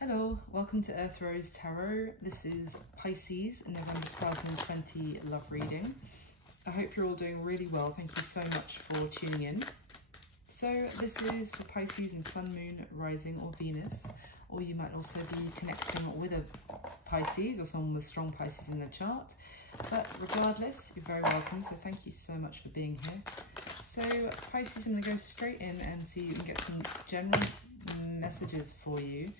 Hello, welcome to Earth Rose Tarot. This is Pisces, November 2020 love reading. I hope you're all doing really well. Thank you so much for tuning in. So this is for Pisces and Sun, Moon, Rising or Venus, or you might also be connecting with a Pisces or someone with strong Pisces in their chart. But regardless, you're very welcome. So thank you so much for being here. So Pisces, I'm going to go straight in and see if you can get some general messages for you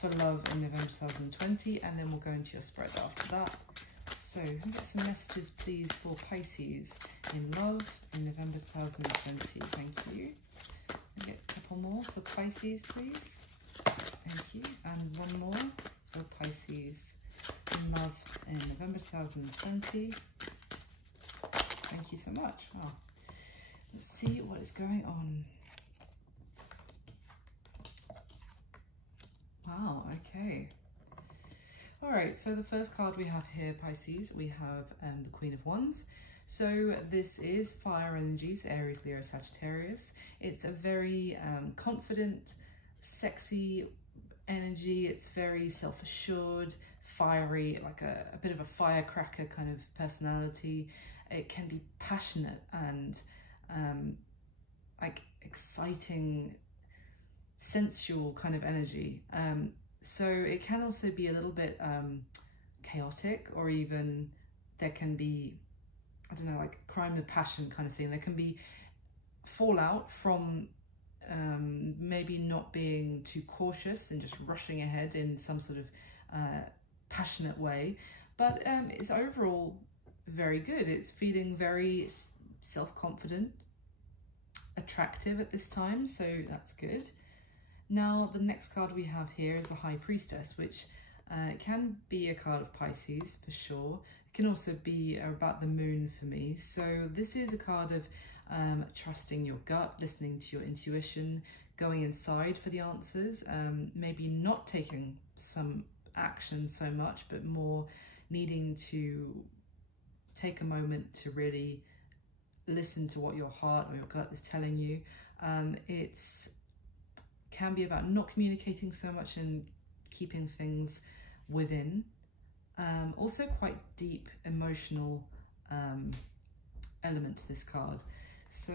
for love in November 2020, and then we'll go into your spread after that. So can I get some messages please for Pisces in love in November 2020? Thank you. Can I get a couple more for Pisces please? Thank you. And one more for Pisces in love in November 2020. Thank you so much. Wow. Let's see what is going on. Wow, okay. All right, so the first card we have here, Pisces, we have the Queen of Wands. So this is fire energies, Aries, Leo, Sagittarius. It's a very confident, sexy energy. It's very self-assured, fiery, like a bit of a firecracker kind of personality. It can be passionate and like exciting, sensual kind of energy. So it can also be a little bit chaotic, or even there can be, I don't know, like crime of passion kind of thing. There can be fallout from maybe not being too cautious and just rushing ahead in some sort of passionate way, but it's overall very good. It's feeling very self-confident, attractive at this time, so that's good. Now, the next card we have here is a High Priestess, which can be a card of Pisces for sure. It can also be about the moon for me. So this is a card of trusting your gut, listening to your intuition, going inside for the answers, maybe not taking some action so much, but more needing to take a moment to really listen to what your heart or your gut is telling you. Can be about not communicating so much and keeping things within. Also quite deep emotional element to this card. So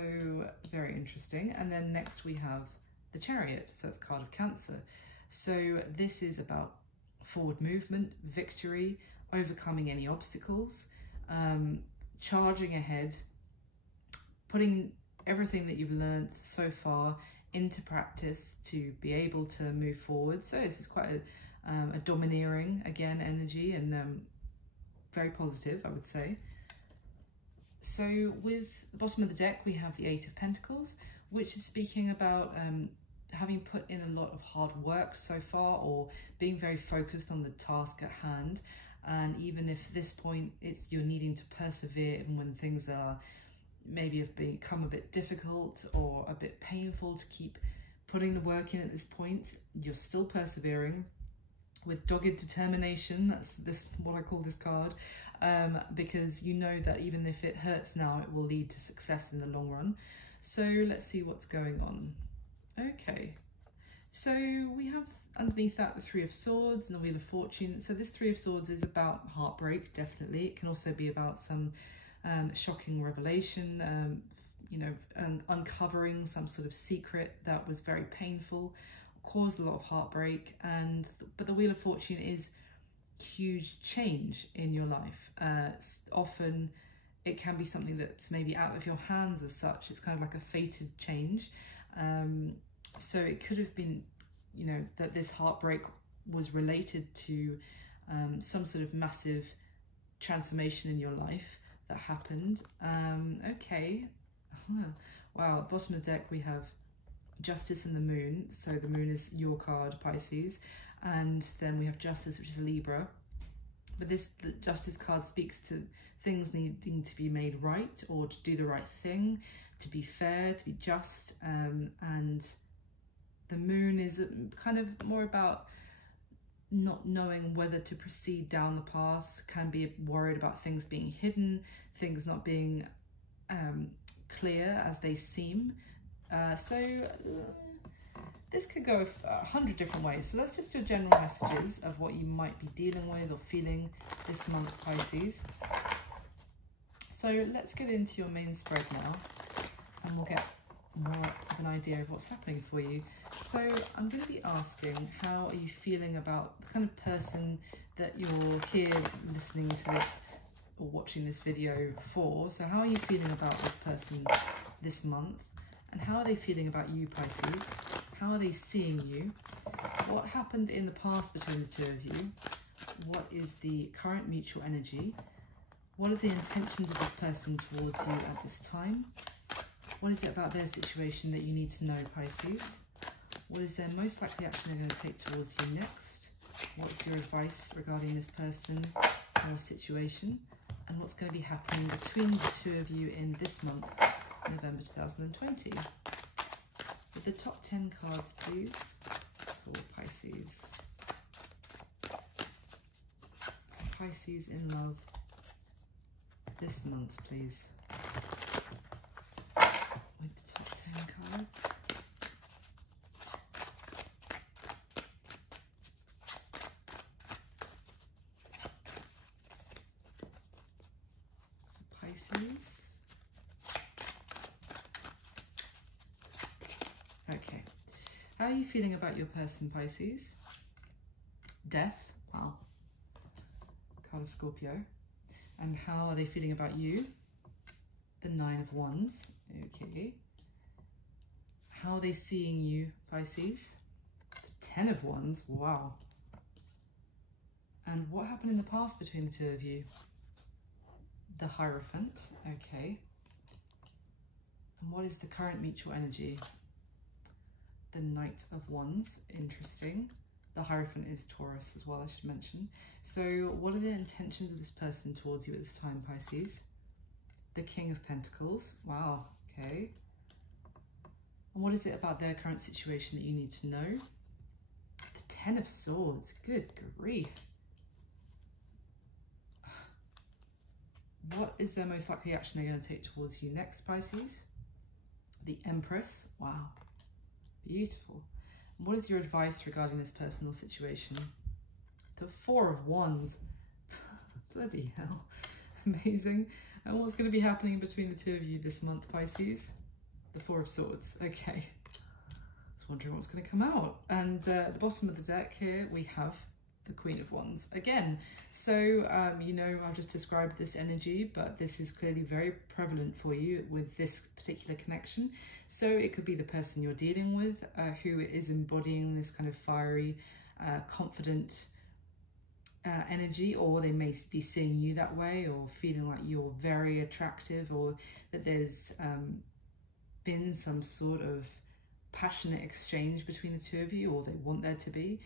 very interesting. And then next we have the Chariot. So it's a card of Cancer. So this is about forward movement, victory, overcoming any obstacles, charging ahead, putting everything that you've learned so far into practice to be able to move forward. So this is quite a domineering, again, energy, and very positive, I would say. So with the bottom of the deck, we have the Eight of Pentacles, which is speaking about having put in a lot of hard work so far, or being very focused on the task at hand. And even if at this point you're needing to persevere even when things are maybe have become a bit difficult or a bit painful to keep putting the work in at this point, you're still persevering with dogged determination. That's what I call this card, because you know that even if it hurts now, it will lead to success in the long run. So let's see what's going on. Okay, so we have underneath that the Three of Swords and the Wheel of Fortune. So this Three of Swords is about heartbreak, definitely. It can also be about some shocking revelation, you know, uncovering some sort of secret that was very painful, caused a lot of heartbreak. But the Wheel of Fortune is huge change in your life. Often it can be something that's maybe out of your hands as such. It's kind of like a fated change. So it could have been, you know, that this heartbreak was related to some sort of massive transformation in your life that happened. Okay. Wow, at the bottom of the deck we have Justice and the Moon. So the Moon is your card, Pisces, and then we have Justice, which is Libra. But the Justice card speaks to things needing to be made right, or to do the right thing, to be fair, to be just. And the Moon is kind of more about not knowing whether to proceed down the path, can be worried about things being hidden, things not being clear as they seem. So this could go 100 different ways. So that's just your general messages of what you might be dealing with or feeling this month, Pisces. So let's get into your main spread now, and we'll get more of an idea of what's happening for you. So I'm going to be asking, how are you feeling about the kind of person that you're here listening to this or watching this video for? So how are you feeling about this person this month? And how are they feeling about you, Pisces? How are they seeing you? What happened in the past between the two of you? What is the current mutual energy? What are the intentions of this person towards you at this time? What is it about their situation that you need to know, Pisces? What is their most likely action they're going to take towards you next? What's your advice regarding this person or situation? And what's going to be happening between the two of you in this month, November 2020? With the top 10 cards, please, for Pisces. Pisces in love this month, please. With the top 10 cards. Pisces. Okay. How are you feeling about your person, Pisces? Death. Wow. Card of Scorpio. And how are they feeling about you? The Nine of Wands. Okay. How are they seeing you, Pisces? The Ten of Wands. Wow. And what happened in the past between the two of you? The Hierophant. Okay. And what is the current mutual energy? The Knight of Wands. Interesting. The Hierophant is Taurus as well, I should mention. So what are the intentions of this person towards you at this time, Pisces? The King of Pentacles. Wow, okay. And what is it about their current situation that you need to know? The Ten of Swords. Good grief. What is their most likely action they're going to take towards you next, Pisces? The Empress. Wow, beautiful. What is your advice regarding this personal situation? The Four of Wands. Bloody hell. Amazing. And what's going to be happening between the two of you this month, Pisces? The Four of Swords. Okay. I was wondering what's going to come out. And at the bottom of the deck here, we have the Queen of Wands. Again, so, you know, I've just described this energy, but this is clearly very prevalent for you with this particular connection. So it could be the person you're dealing with who is embodying this kind of fiery, confident energy, or they may be seeing you that way or feeling like you're very attractive, or that there's been some sort of passionate exchange between the two of you, or they want there to be.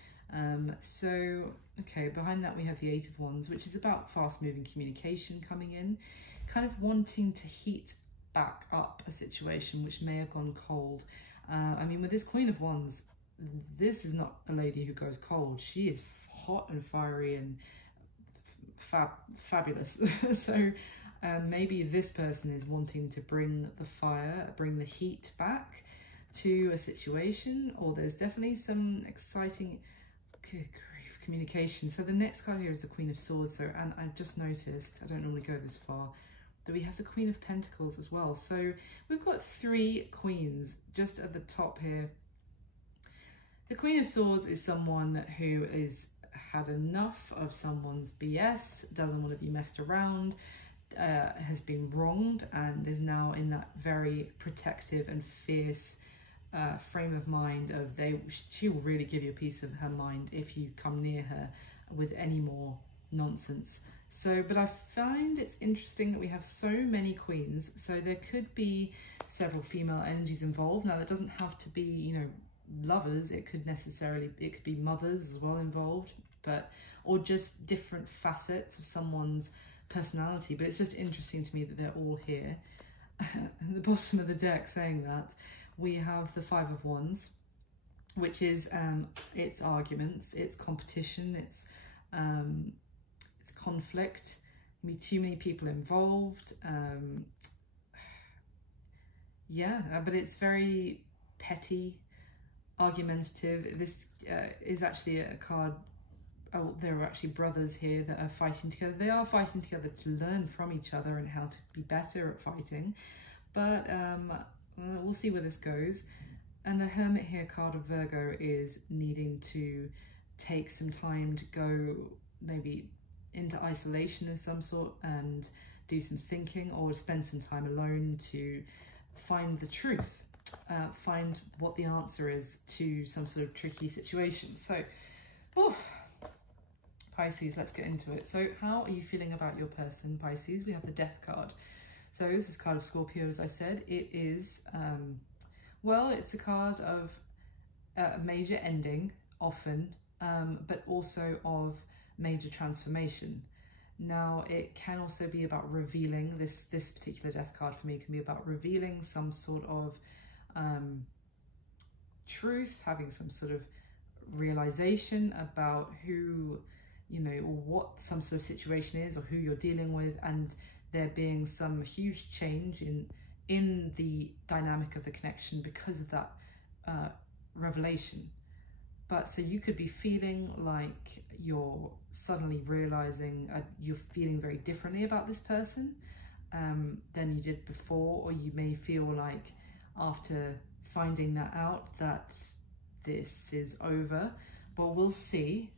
So, okay, behind that we have the Eight of Wands, which is about fast-moving communication coming in, kind of wanting to heat back up a situation which may have gone cold. I mean, with this Queen of Wands, this is not a lady who goes cold. She is hot and fiery and fabulous. So maybe this person is wanting to bring the fire, bring the heat back to a situation, or there's definitely some exciting communication. So the next card here is the Queen of Swords. So, and I've just noticed, I don't normally go this far, that we have the Queen of Pentacles as well. So we've got three queens just at the top here. The Queen of Swords is someone who is had enough of someone's BS, doesn't want to be messed around, has been wronged, and is now in that very protective and fierce frame of mind of she will really give you a piece of her mind if you come near her with any more nonsense. So, but I find it's interesting that we have so many queens. So there could be several female energies involved. Now that doesn't have to be, you know, lovers. It could be mothers as well involved, or just different facets of someone's personality. But it's just interesting to me that they're all here. At the bottom of the deck saying that, we have the Five of Wands, which is it's arguments, it's competition, it's conflict, maybe too many people involved. Yeah, but it's very petty. argumentative. This is actually a card. Oh, there are actually brothers here that are fighting together. They are fighting together to learn from each other and how to be better at fighting. But we'll see where this goes. And the Hermit here, card of Virgo, is needing to take some time to go maybe into isolation of some sort and do some thinking, or spend some time alone to find the truth, find what the answer is to some sort of tricky situation. So, Pisces, let's get into it. So how are you feeling about your person, Pisces? We have the Death card. So this is card of Scorpio, as I said. It is, well, it's a card of a major ending, often, but also of major transformation. Now, it can also be about revealing, this particular Death card for me can be about revealing some sort of truth, having some sort of realization about who, you know, or what some sort of situation is, or who you're dealing with, and there being some huge change in the dynamic of the connection because of that revelation. But so you could be feeling like you're suddenly realizing you're feeling very differently about this person than you did before, or you may feel like after finding that out that this is over. But we'll see.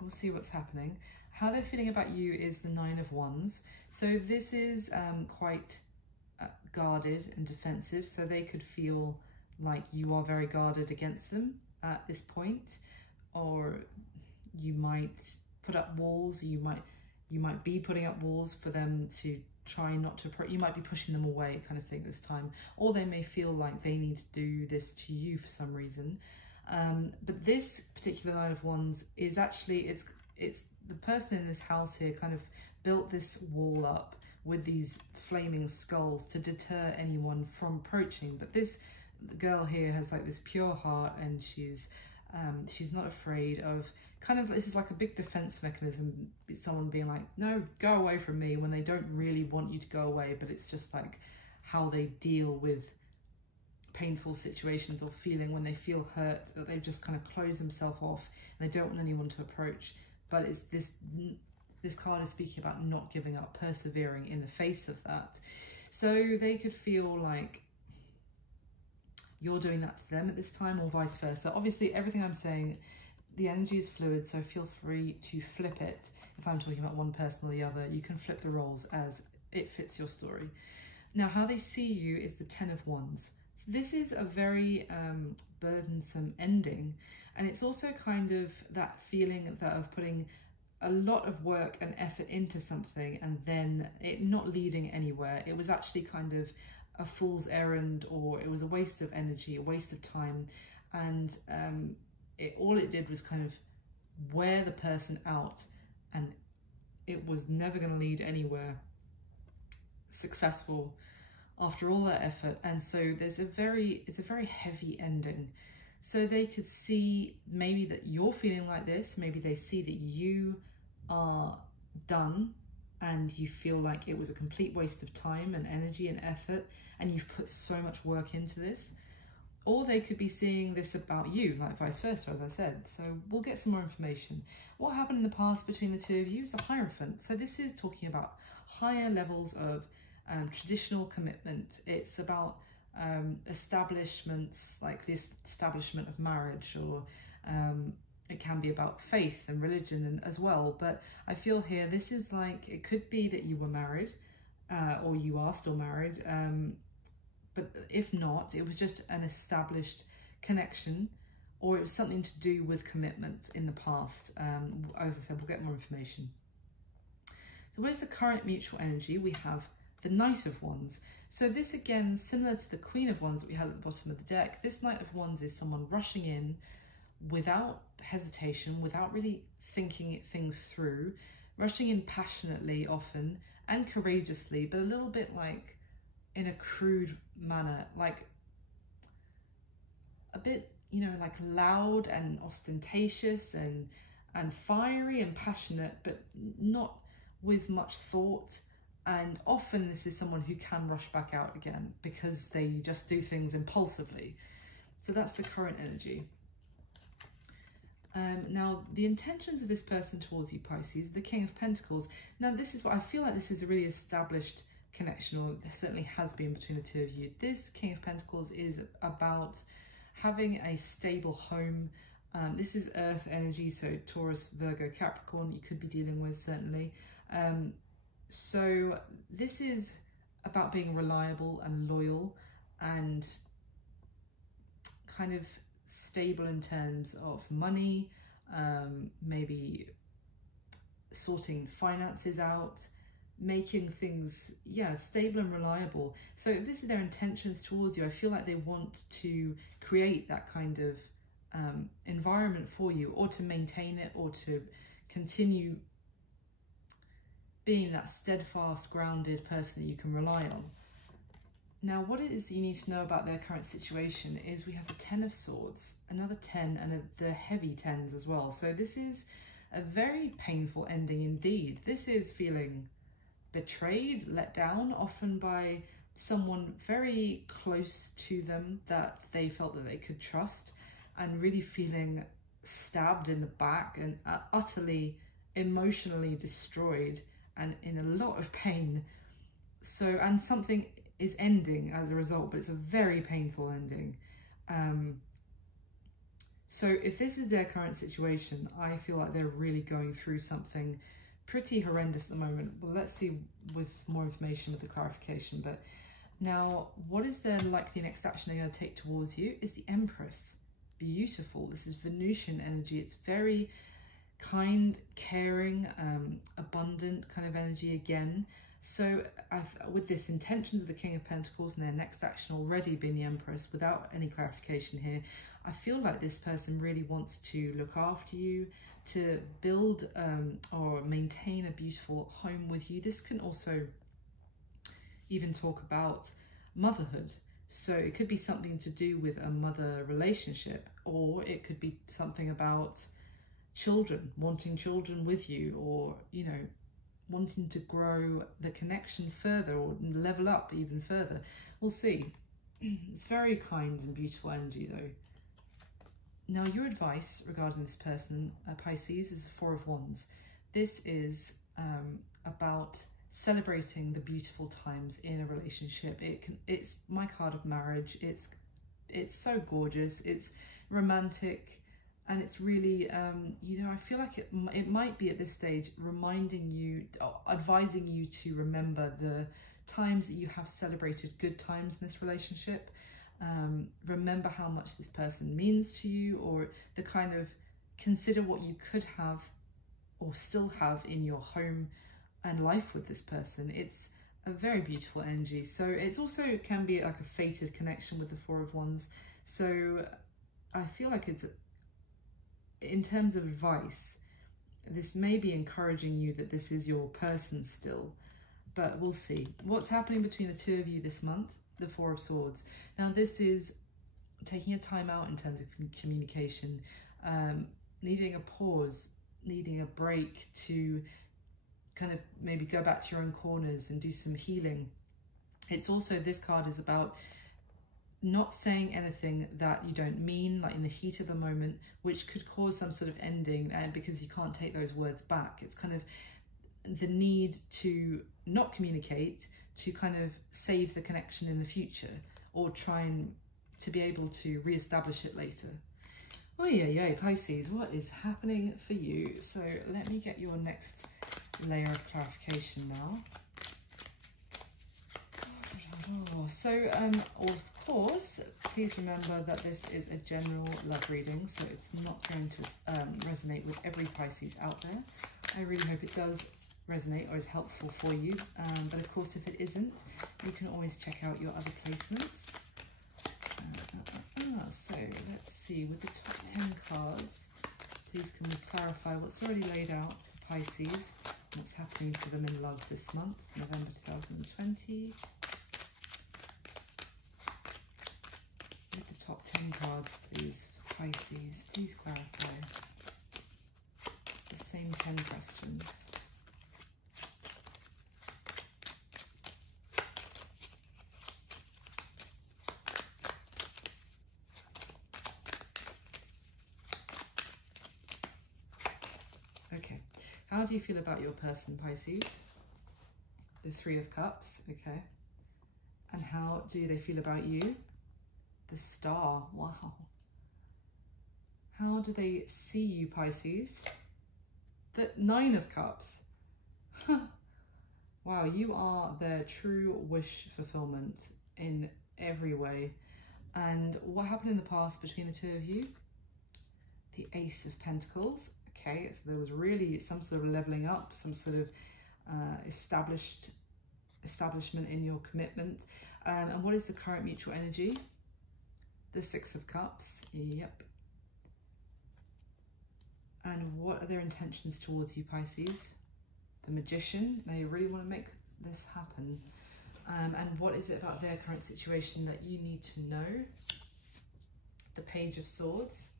We'll see what's happening. How they're feeling about you is the Nine of Wands. So this is quite guarded and defensive. So they could feel like you are very guarded against them at this point, or you might put up walls. You might be putting up walls for them to try not to. You might be pushing them away, kind of thing this time. Or they may feel like they need to do this to you for some reason. But this particular Nine of Wands is actually, it's the person in this house here kind of built this wall up with these flaming skulls to deter anyone from approaching. But this girl here has like this pure heart, and she's not afraid of this is like a big defense mechanism. It's someone being like, no, go away from me, when they don't really want you to go away, but it's just like how they deal with painful situations or feeling when they feel hurt, that they've just kind of closed themselves off and they don't want anyone to approach. But it's this card is speaking about not giving up, persevering in the face of that. So they could feel like you're doing that to them at this time, or vice versa. Obviously, everything I'm saying, the energy is fluid, so feel free to flip it. If I'm talking about one person or the other, you can flip the roles as it fits your story. Now, how they see you is the Ten of Wands. So this is a very burdensome ending, and it's also kind of that feeling of putting a lot of work and effort into something and then it not leading anywhere. It was actually kind of a fool's errand, or it was a waste of energy, a waste of time, and all it did was kind of wear the person out, and it was never going to lead anywhere successful after all that effort. And so it's a very heavy ending. So they could see maybe that you're feeling like this, maybe they see that you are done and you feel like it was a complete waste of time and energy and effort, and you've put so much work into this. Or they could be seeing this about you, like vice versa, as I said. So we'll get some more information. What happened in the past between the two of you is a Hierophant. So this is talking about higher levels of traditional commitment. It's about establishments, like this establishment of marriage, or it can be about faith and religion and as well. But I feel here, this is like, it could be that you were married or you are still married. But if not, it was just an established connection, or it was something to do with commitment in the past. As I said, we'll get more information. So what is the current mutual energy? We have the Knight of Wands. So this, again, similar to the Queen of Wands that we had at the bottom of the deck, this Knight of Wands is someone rushing in without hesitation, without really thinking things through, rushing in passionately often and courageously, but a little bit like in a crude manner, like a bit, you know, like loud and ostentatious and fiery and passionate, but not with much thought. And often this is someone who can rush back out again because they just do things impulsively. So that's the current energy. Now, the intentions of this person towards you, Pisces, the King of Pentacles. Now, this is what I feel like this is a really established connection, or there certainly has been between the two of you. This King of Pentacles is about having a stable home. This is earth energy, so Taurus, Virgo, Capricorn, you could be dealing with, certainly. So this is about being reliable and loyal and kind of stable in terms of money, maybe sorting finances out, making things, yeah, stable and reliable. So if this is their intentions towards you, I feel like they want to create that kind of environment for you, or to maintain it, or to continue being that steadfast, grounded person that you can rely on. Now, what it is that you need to know about their current situation is we have a 10 of Swords, another 10, and the heavy 10s as well. So this is a very painful ending indeed. This is feeling betrayed, let down, often by someone very close to them that they felt that they could trust, and really feeling stabbed in the back and utterly emotionally destroyed and in a lot of pain. So, and something is ending as a result, but it's a very painful ending. So if this is their current situation, I feel like they're really going through something pretty horrendous at the moment. Well, let's see with more information with the clarification. But now, what is their likely next action they're going to take towards you is the Empress. Beautiful. This is Venusian energy. It's very kind, caring, abundant kind of energy again. So with this intentions of the King of Pentacles and their next action already being the Empress, without any clarification here, I feel like this person really wants to look after you, to build or maintain a beautiful home with you. This can also even talk about motherhood. So it could be something to do with a mother relationship, or it could be something about children, wanting children with you, or, you know, wanting to grow the connection further or level up even further. We'll see. It's very kind and beautiful energy though. Now, your advice regarding this person, Pisces, is 4 of Wands. This is about celebrating the beautiful times in a relationship. It's my card of marriage. It's so gorgeous. It's romantic. And it's really, you know, I feel like it might be at this stage reminding you, advising you to remember the times that you have celebrated good times in this relationship. Remember how much this person means to you, or the kind of consider what you could have or still have in your home and life with this person. It's a very beautiful energy. So it's also can be like a fated connection with the 4 of Wands. So I feel like it's, in terms of advice, this may be encouraging you that this is your person still, but we'll see. What's happening between the two of you this month? The 4 of Swords. Now, this is taking a time out in terms of communication, needing a pause, needing a break to kind of maybe go back to your own corners and do some healing. It's also, this card is about not saying anything that you don't mean, like in the heat of the moment, which could cause some sort of ending, and because you can't take those words back. It's kind of the need to not communicate, to kind of save the connection in the future, or try and to be able to re-establish it later. Oh yeah, Pisces, what is happening for you? So let me get your next layer of clarification now. So of course, please remember that this is a general love reading, so it's not going to resonate with every Pisces out there. I really hope it does resonate or is helpful for you, but of course if it isn't, you can always check out your other placements. So let's see, with the top 10 cards, please can we clarify what's already laid out for Pisces, what's happening for them in love this month, November 2020. With the top 10 cards, please, for Pisces, please clarify the same 10 questions. How do you feel about your person, Pisces? The Three of Cups, okay. And how do they feel about you? The Star, wow. How do they see you, Pisces? The Nine of Cups. Wow, you are their true wish fulfillment in every way. And what happened in the past between the two of you? The Ace of Pentacles. Okay, so there was really some sort of leveling up, some sort of establishment in your commitment. And what is the current mutual energy? The Six of Cups. Yep. And what are their intentions towards you, Pisces? The Magician. They really want to make this happen. And what is it about their current situation that you need to know? The Page of Swords.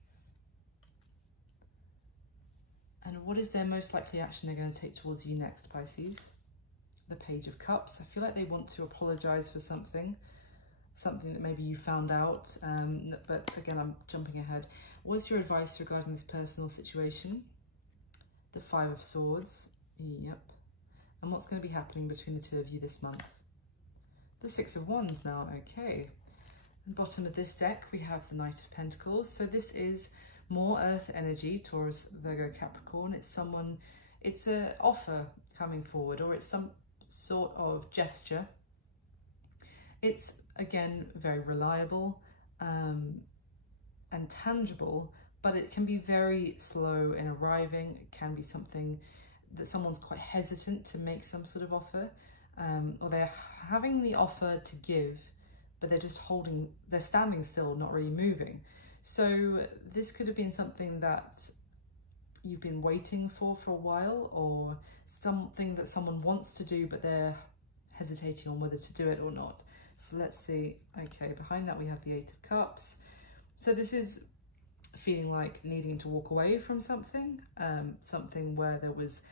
And what is their most likely action they're going to take towards you next, Pisces? The Page of Cups. I feel like they want to apologise for something that maybe you found out. But again, I'm jumping ahead. What's your advice regarding this personal situation? The Five of Swords. Yep. And what's going to be happening between the two of you this month? The Six of Wands now. Okay. At the bottom of this deck, we have the Knight of Pentacles. So this is more earth energy, Taurus, Virgo, Capricorn. It's an offer coming forward, or it's some sort of gesture. It's, again, very reliable and tangible, but it can be very slow in arriving. It can be something that someone's quite hesitant to make some sort of offer, or they're having the offer to give, but they're just they're standing still, not really moving. So this could have been something that you've been waiting for a while, or something that someone wants to do, but they're hesitating on whether to do it or not. So let's see. Okay, behind that we have the Eight of Cups. So this is feeling like needing to walk away from something, something where there was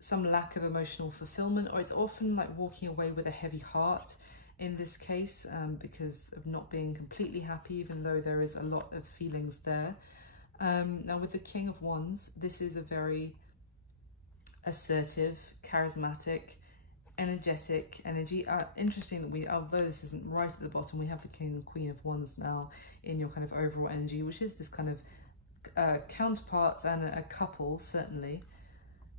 some lack of emotional fulfillment, or it's often like walking away with a heavy heart in this case, because of not being completely happy, even though there is a lot of feelings there. Now with the King of Wands, this is a very assertive, charismatic, energetic energy. Interesting that although this isn't right at the bottom, we have the King and Queen of Wands now in your kind of overall energy, which is this kind of counterparts and a couple, certainly.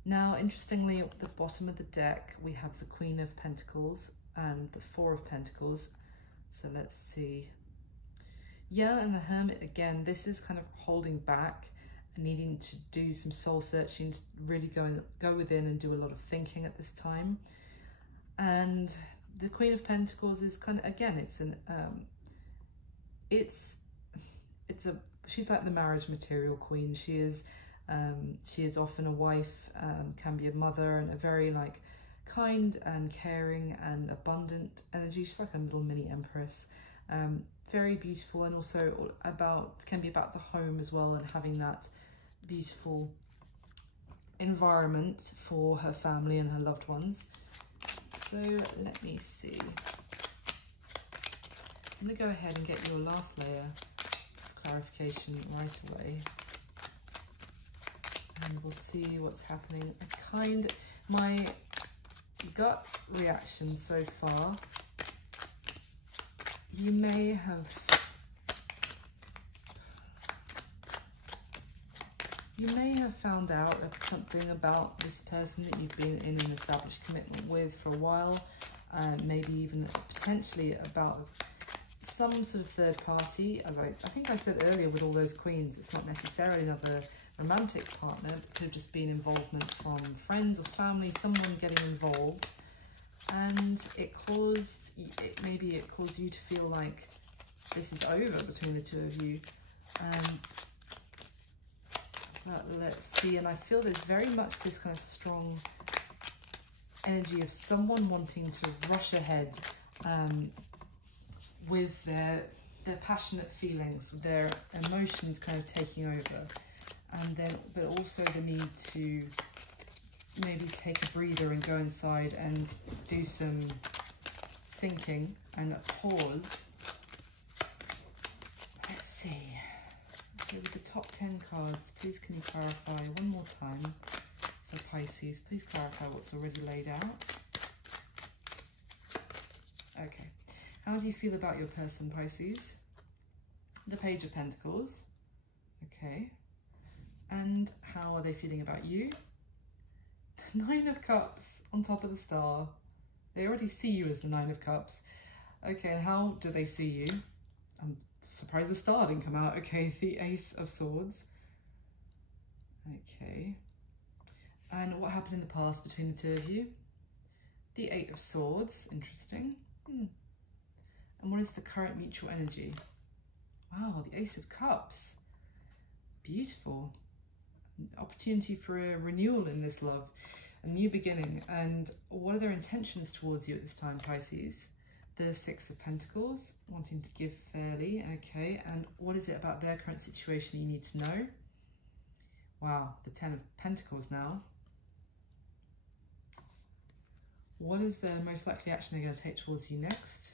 Now, interestingly, at the bottom of the deck, we have the Queen of Pentacles and the Four of Pentacles. So let's see. Yeah, and the Hermit, again, this is kind of holding back and needing to do some soul searching, to really go within and do a lot of thinking at this time. And the Queen of Pentacles is kind of, again, she's like the marriage material queen. She is often a wife, can be a mother, and a very like kind and caring and abundant energy. She's like a little mini empress, very beautiful, and also can be about the home as well, and having that beautiful environment for her family and her loved ones. So let me see. I'm going to go ahead and get your last layer of clarification right away. And we'll see what's happening. My gut reaction so far, you may have found out something about this person that you've been in an established commitment with for a while, maybe even potentially about some sort of third party. As I think I said earlier, with all those queens, it's not necessarily another romantic partner. It could have just been involvement from friends or family, someone getting involved, and maybe it caused you to feel like this is over between the two of you. But let's see, and I feel there's very much this kind of strong energy of someone wanting to rush ahead with their passionate feelings, their emotions kind of taking over, but also the need to maybe take a breather and go inside and do some thinking and pause. Let's see. So with the top 10 cards, please can you clarify one more time for Pisces. Please clarify what's already laid out. Okay. How do you feel about your person, Pisces? The Page of Pentacles. Okay. And how are they feeling about you? The Nine of Cups on top of the star. They already see you as the Nine of Cups. Okay, and how do they see you? I'm surprised the star didn't come out. Okay, the Ace of Swords. Okay. And what happened in the past between the two of you? The Eight of Swords. Interesting. And what is the current mutual energy? Wow, the Ace of Cups. Beautiful. Opportunity for a renewal in this love, a new beginning. And what are their intentions towards you at this time, Pisces? The Six of Pentacles, wanting to give fairly. Okay, and what is it about their current situation you need to know? Wow, the Ten of Pentacles now. What is the most likely action they're going to take towards you next?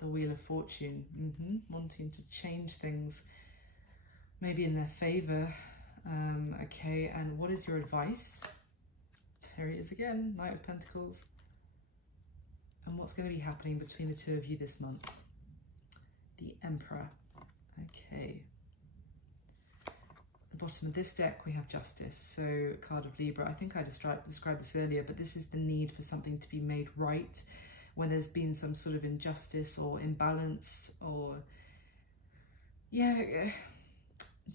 The Wheel of Fortune. Wanting to change things, maybe in their favour. Okay, and what is your advice? There he is again, Knight of Pentacles. And what's going to be happening between the two of you this month? The Emperor. Okay. At the bottom of this deck we have Justice, so card of Libra. I think I described this earlier, but this is the need for something to be made right when there's been some sort of injustice or imbalance, or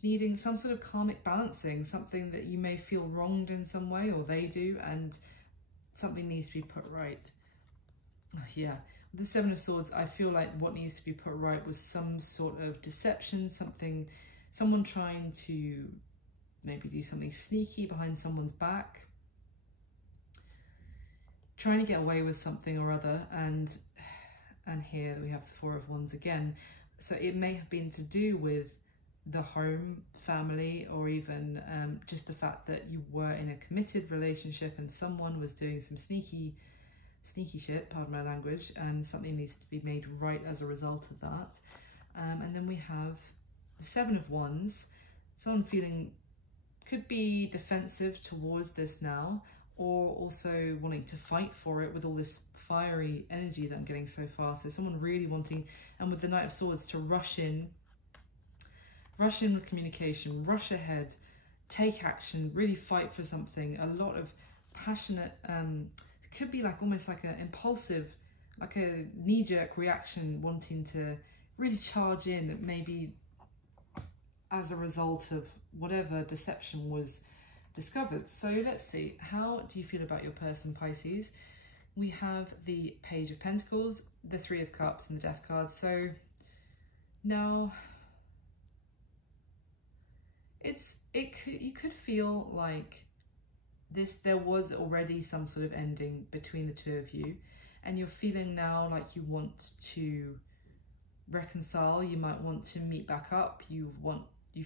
needing some sort of karmic balancing, something that you may feel wronged in some way, or they do, and something needs to be put right. Yeah, with the Seven of Swords, I feel like what needs to be put right was some sort of deception, someone trying to maybe do something sneaky behind someone's back, trying to get away with something or other. And here we have the Four of Wands again. So it may have been to do with the home, family, or even just the fact that you were in a committed relationship and someone was doing some sneaky shit, pardon my language, and something needs to be made right as a result of that. And then we have the Seven of Wands. Someone feeling, could be defensive towards this now, or also wanting to fight for it with all this fiery energy that I'm getting so far. So someone really wanting, and with the Knight of Swords, to rush in with communication, rush ahead, take action, really fight for something. A lot of passionate, it could be like almost like an impulsive, like a knee-jerk reaction, wanting to really charge in, maybe as a result of whatever deception was discovered. So let's see, how do you feel about your person, Pisces? We have the Page of Pentacles, the Three of Cups, and the Death card. So now you could feel like there was already some sort of ending between the two of you, and you're feeling now like you want to reconcile. You might want to meet back up. You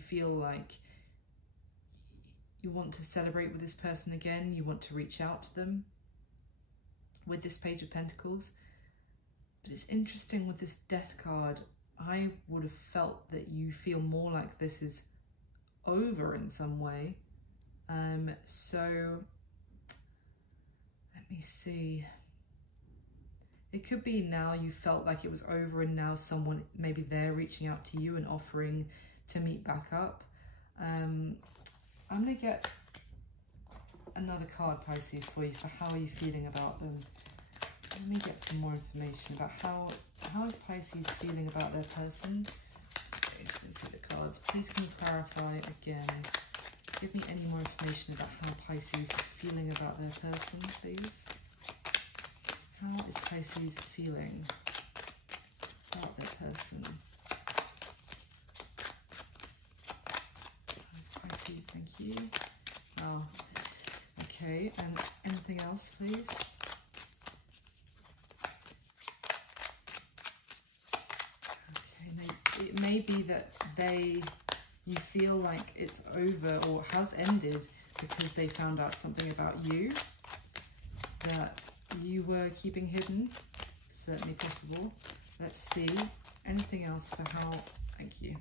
feel like you want to celebrate with this person again. You want to reach out to them with this Page of Pentacles. But it's interesting with this Death card, I would have felt that you feel more like this is over in some way. So let me see. It could be now you felt like it was over, and now someone, maybe they're reaching out to you and offering to meet back up. I'm going to get another card, Pisces, for you, for how are you feeling about them. Let me get some more information about how is Pisces feeling about their person. Okay, let's see the cards. Please can you clarify again? Give me any more information about how Pisces is feeling about their person, please. How is Pisces feeling about their person? Pisces, thank you. Wow. Okay, and anything else, please? Okay, now it may be that you feel like it's over or has ended because they found out something about you that you were keeping hidden. Certainly possible. Let's see. Anything else for how... Thank you.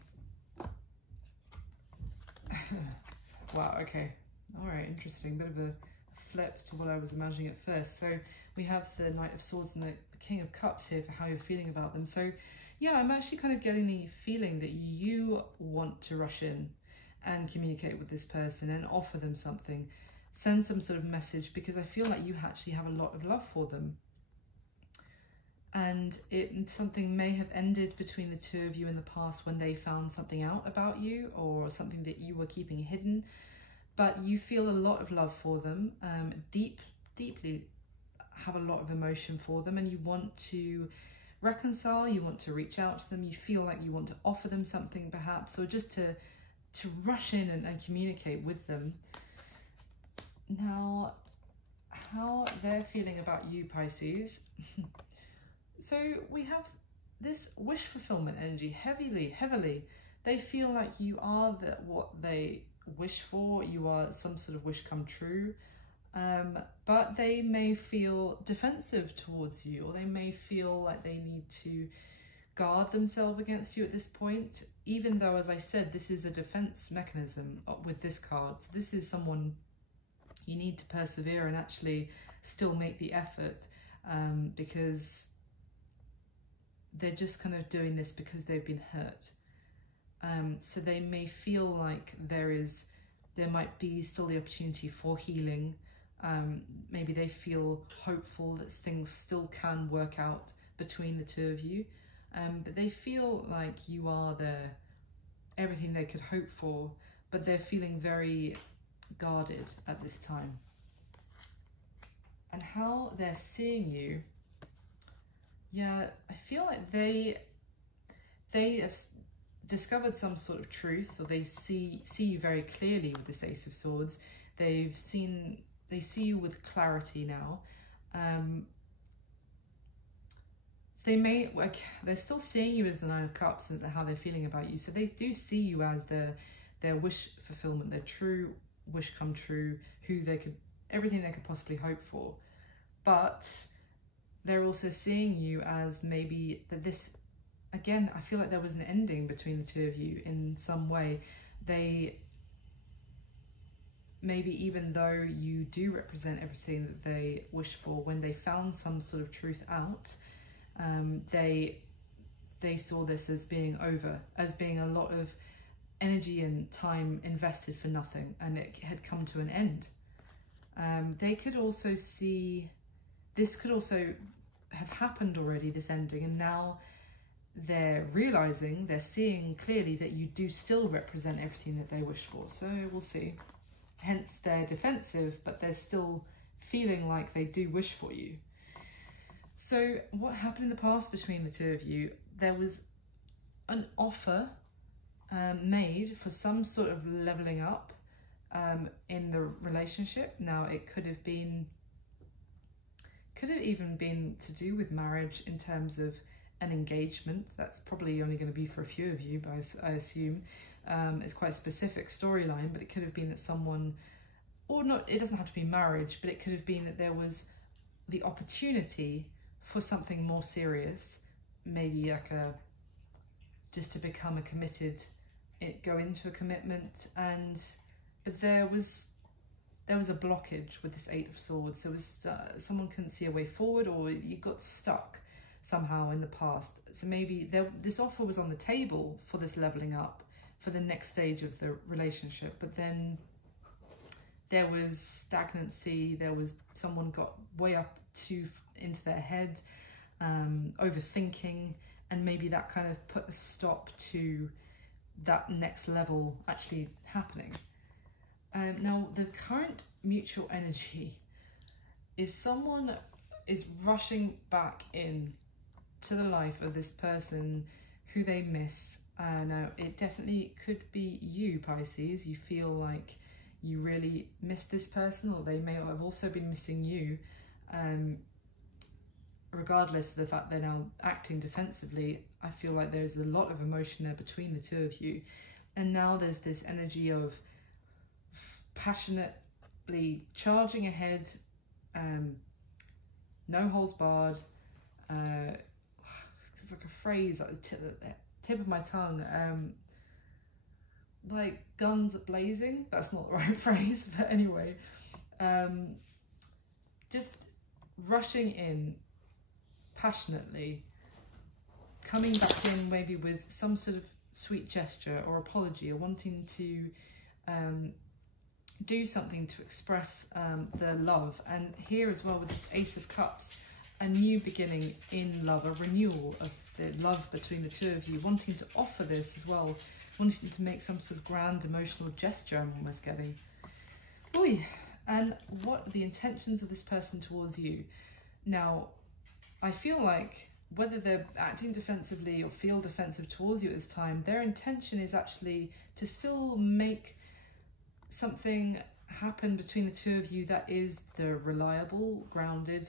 Wow, okay. All right, interesting. Bit of a flip to what I was imagining at first. So we have the Knight of Swords and the King of Cups here for how you're feeling about them. So yeah, I'm actually kind of getting the feeling that you want to rush in and communicate with this person and offer them something, send some sort of message, because I feel like you actually have a lot of love for them. And something may have ended between the two of you in the past when they found something out about you or something that you were keeping hidden. But you feel a lot of love for them, deeply have a lot of emotion for them, and you want to reconcile, you want to reach out to them, you feel like you want to offer them something perhaps, or just to rush in and communicate with them. Now, how they're feeling about you, Pisces. So we have this wish fulfillment energy, heavily. They feel like you are what they wish for, you are some sort of wish come true, but they may feel defensive towards you, or they may feel like they need to guard themselves against you at this point, even though, as I said, this is a defense mechanism with this card. So this is someone you need to persevere and actually still make the effort, because they're just kind of doing this because they've been hurt. So they may feel like there might be still the opportunity for healing. Maybe they feel hopeful that things still can work out between the two of you. But they feel like you are everything they could hope for, but they're feeling very guarded at this time. And how they're seeing you, yeah, I feel like they have discovered some sort of truth, or they see you very clearly with this Ace of Swords. They see you with clarity now. So they're still seeing you as the Nine of Cups and how they're feeling about you. So they do see you as their wish fulfillment, their true wish come true, everything they could possibly hope for. But they're also seeing you as maybe again, I feel like there was an ending between the two of you in some way. Maybe even though you do represent everything that they wish for, when they found some sort of truth out, they saw this as being over, as being a lot of energy and time invested for nothing, and it had come to an end. They could also see, this could also have happened already, this ending, and now they're seeing clearly that you do still represent everything that they wish for. So we'll see. Hence they're defensive, but they're still feeling like they do wish for you. So what happened in the past between the two of you? There was an offer made for some sort of leveling up in the relationship. Now it could have even been to do with marriage in terms of an engagement. That's probably only going to be for a few of you, but I assume it's quite a specific storyline. But it could have been that someone, or not, it doesn't have to be marriage, but it could have been that there was the opportunity for something more serious, maybe like just to become a committed, go into a commitment, but there was a blockage with this Eight of Swords. There was someone couldn't see a way forward, or you got stuck somehow in the past. So maybe this offer was on the table for this leveling up, for the next stage of the relationship, but then there was stagnancy. Someone got way up into their head, overthinking, and maybe that kind of put a stop to that next level actually happening. Now the current mutual energy is someone is rushing back in to the life of this person who they miss. Now it definitely could be you, Pisces. You feel like you really miss this person, or they may have also been missing you. Regardless of the fact they're now acting defensively, I feel like there's a lot of emotion there between the two of you. And now there's this energy of passionately charging ahead, no holds barred. It's like a phrase at the tip of my tongue. like guns blazing. That's not the right phrase, but anyway, just rushing in passionately, coming back in maybe with some sort of sweet gesture or apology, or wanting to do something to express their love. And here as well with this Ace of Cups, a new beginning in love, a renewal of the love between the two of you, wanting to offer this as well, wanting to make some sort of grand emotional gesture, I'm almost getting. Oy. And what are the intentions of this person towards you? Now, I feel like whether they're acting defensively or feel defensive towards you at this time, their intention is actually to still make something happen between the two of you that is the reliable, grounded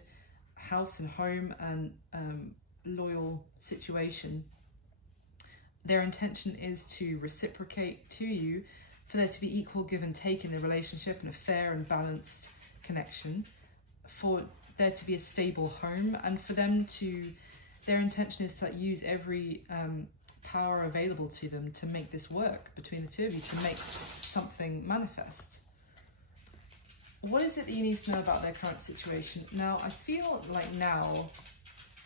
house and home and loyal situation. Their intention is to reciprocate to you, for there to be equal give and take in the relationship and a fair and balanced connection, for there to be a stable home, and for them to, their intention is to use every power available to them to make this work between the two of you, to make something manifest. What is it that you need to know about their current situation? Now, I feel like now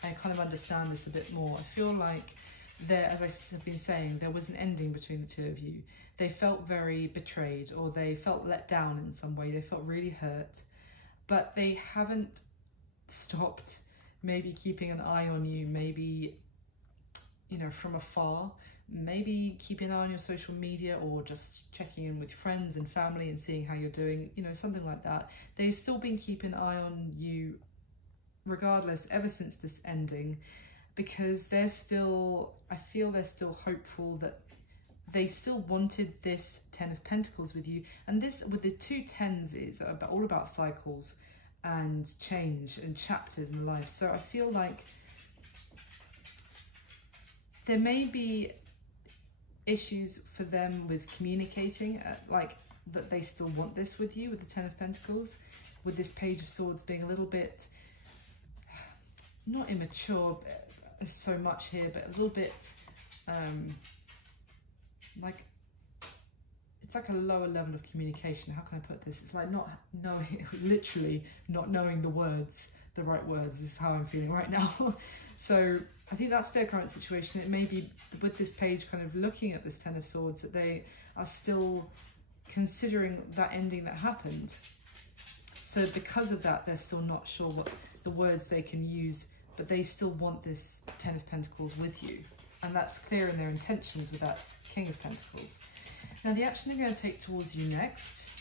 I kind of understand this a bit more. I feel like there, as I have been saying, there was an ending between the two of you. They felt very betrayed, or they felt let down in some way. They felt really hurt, but they haven't stopped maybe keeping an eye on you, maybe, you know, from afar, maybe keeping an eye on your social media, or just checking in with friends and family and seeing how you're doing, you know, something like that. They've still been keeping an eye on you regardless, ever since this ending, because they're still, I feel they're still hopeful that they still wanted this 10 of Pentacles with you. And this, with the 2 tens, is all about cycles and change and chapters in life. So I feel like there may be issues for them with communicating, like that they still want this with you, with the 10 of Pentacles, with this Page of Swords being a little bit, not immature so much here, but a little bit like, it's like a lower level of communication. How can I put this? It's like not knowing, literally not knowing the words, the right words. This is how I'm feeling right now. So I think that's their current situation. It may be with this page kind of looking at this 10 of Swords that they are still considering that ending that happened. So because of that, they're still not sure what the words they can use, but they still want this 10 of Pentacles with you. And that's clear in their intentions with that King of Pentacles. Now, the action they're going to take towards you next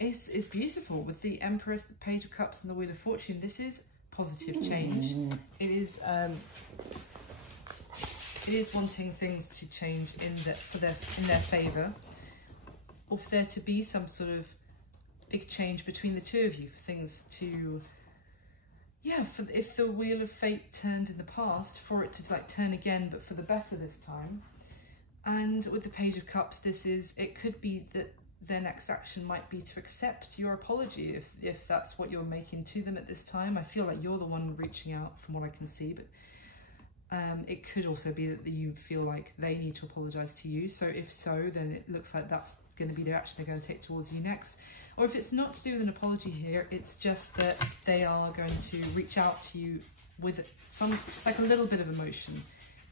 is beautiful. With the Empress, the Page of Cups and the Wheel of Fortune, this is positive change. It is wanting things to change in their favour, or for there to be some sort of big change between the two of you, for things to, yeah, for if the Wheel of Fate turned in the past, for it to like turn again, but for the better this time. And with the Page of Cups, it could be that their next action might be to accept your apology, if that's what you're making to them at this time. I feel like you're the one reaching out from what I can see, but it could also be that you feel like they need to apologise to you. So if so, then it looks like that's going to be the action they're going to take towards you next. Or if it's not to do with an apology here, it's just that they are going to reach out to you with some, like a little bit of emotion.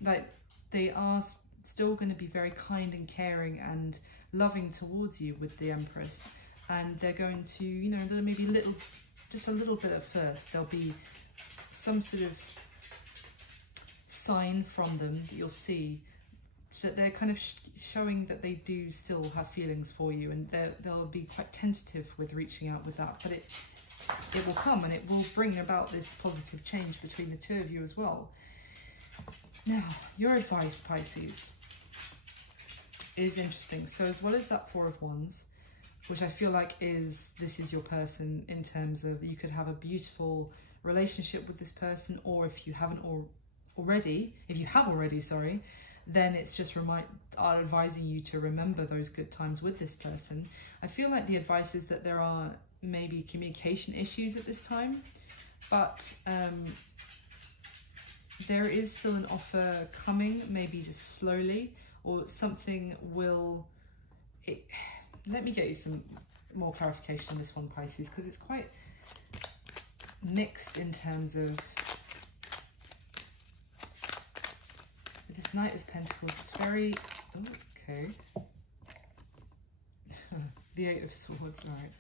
Like they are still going to be very kind and caring and loving towards you with the Empress. And they're going to, you know, maybe just a little bit at first. There'll be some sort of sign from them that you'll see that they're kind of showing that they do still have feelings for you, and they'll be quite tentative with reaching out with that, but it will come, and it will bring about this positive change between the two of you as well. Now, your advice, Pisces, is interesting. So as well as that Four of Wands, which I feel like this is your person, in terms of you could have a beautiful relationship with this person, or if you haven't already, sorry, then it's just advising you to remember those good times with this person. I feel like the advice is that there are maybe communication issues at this time, but there is still an offer coming, maybe just slowly, or something will... Let me get you some more clarification on this one, Pisces, because it's quite mixed in terms of... With this Knight of Pentacles, it's very... Oh, okay. The Eight of Swords, all right.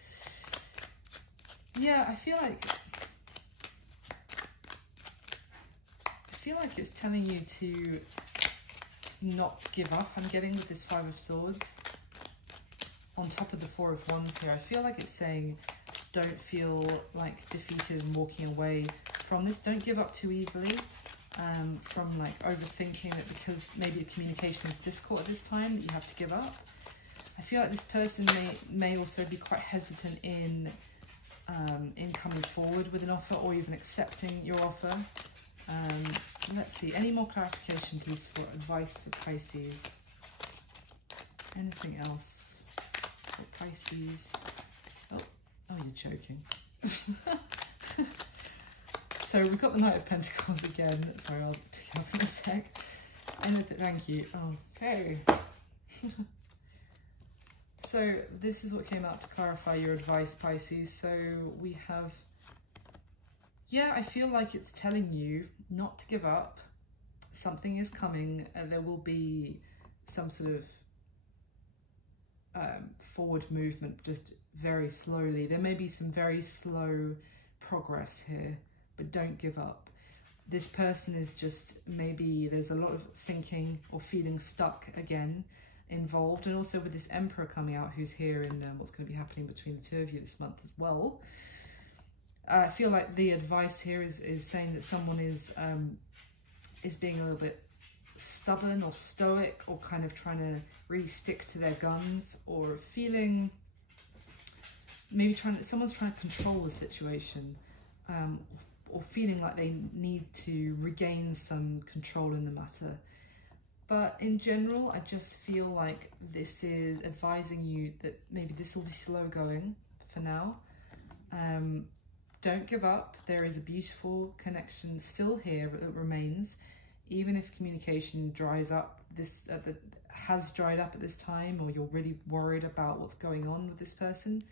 Yeah, I feel like it's telling you to not give up. I'm getting with this Five of Swords on top of the Four of Wands here. I feel like it's saying don't feel like defeated and walking away from this. Don't give up too easily from like overthinking it because maybe communication is difficult at this time that you have to give up. I feel like this person may also be quite hesitant in coming forward with an offer or even accepting your offer. Let's see, any more clarification please for advice for Pisces? Anything else for Pisces? Oh, you're joking. So we've got the Knight of Pentacles again. Sorry, I'll pick it up in a sec. Anything, thank you. Okay. So this is what came out to clarify your advice, Pisces. So we have, yeah, I feel like it's telling you not to give up. Something is coming and there will be some sort of forward movement, just very slowly. There may be some very slow progress here, but don't give up. This person is just, maybe there's a lot of thinking or feeling stuck again involved, and also with this Emperor coming out who's here and what's going to be happening between the two of you this month as well. I feel like the advice here is saying that someone is being a little bit stubborn or stoic, or kind of trying to really stick to their guns, or feeling maybe someone's trying to control the situation, or feeling like they need to regain some control in the matter. But in general, I just feel like this is advising you that maybe this will be slow going for now. Don't give up. There is a beautiful connection still here that remains, even if communication dries up. Has dried up at this time, or you're really worried about what's going on with this person,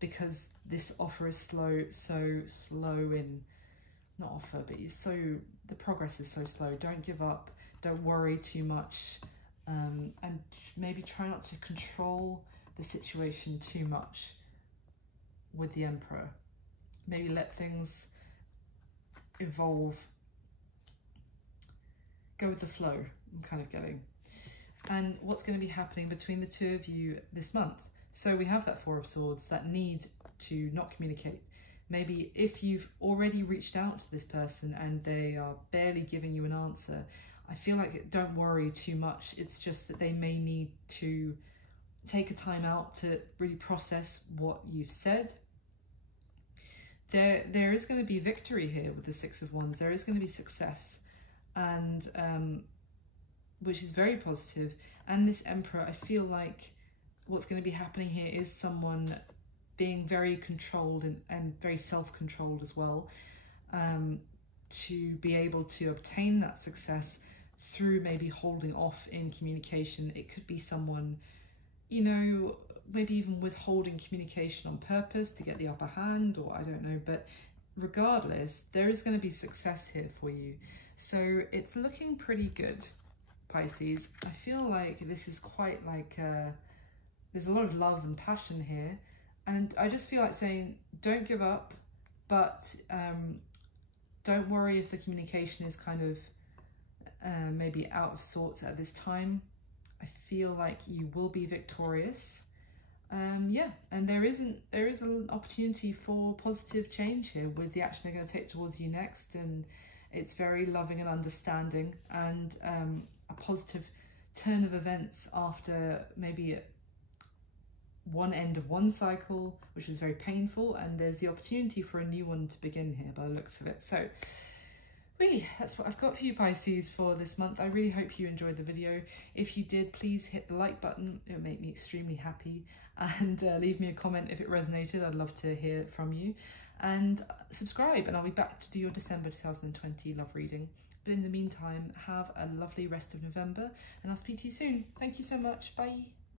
because this offer is so slow in, not offer, but the progress is so slow. Don't give up. Don't worry too much, and maybe try not to control the situation too much with the Emperor. Maybe let things evolve. Go with the flow, I'm kind of getting. And what's going to be happening between the two of you this month. So we have that Four of Swords, that need to not communicate. Maybe if you've already reached out to this person and they are barely giving you an answer, I feel like don't worry too much. It's just that they may need to take a time out to really process what you've said. There is going to be victory here with the Six of Wands. There is going to be success, and which is very positive. And this Emperor, I feel like what's going to be happening here is someone being very controlled and very self-controlled as well, to be able to obtain that success through maybe holding off in communication. It could be someone, you know, maybe even withholding communication on purpose to get the upper hand, or I don't know, but regardless, there is going to be success here for you. So it's looking pretty good, Pisces. I feel like this is quite like, there's a lot of love and passion here. And I just feel like saying, don't give up, but don't worry if the communication is kind of maybe out of sorts at this time. I feel like you will be victorious. Yeah, and there is an opportunity for positive change here with the action they're going to take towards you next, and it's very loving and understanding, and a positive turn of events after maybe one end of one cycle, which was very painful, and there's the opportunity for a new one to begin here by the looks of it. So that's what I've got for you, Pisces, for this month. I really hope you enjoyed the video. If you did, please hit the like button. It would make me extremely happy, and leave me a comment if it resonated. I'd love to hear from you, and subscribe, and I'll be back to do your December 2020 love reading. But in the meantime, have a lovely rest of November, and I'll speak to you soon. Thank you so much. Bye.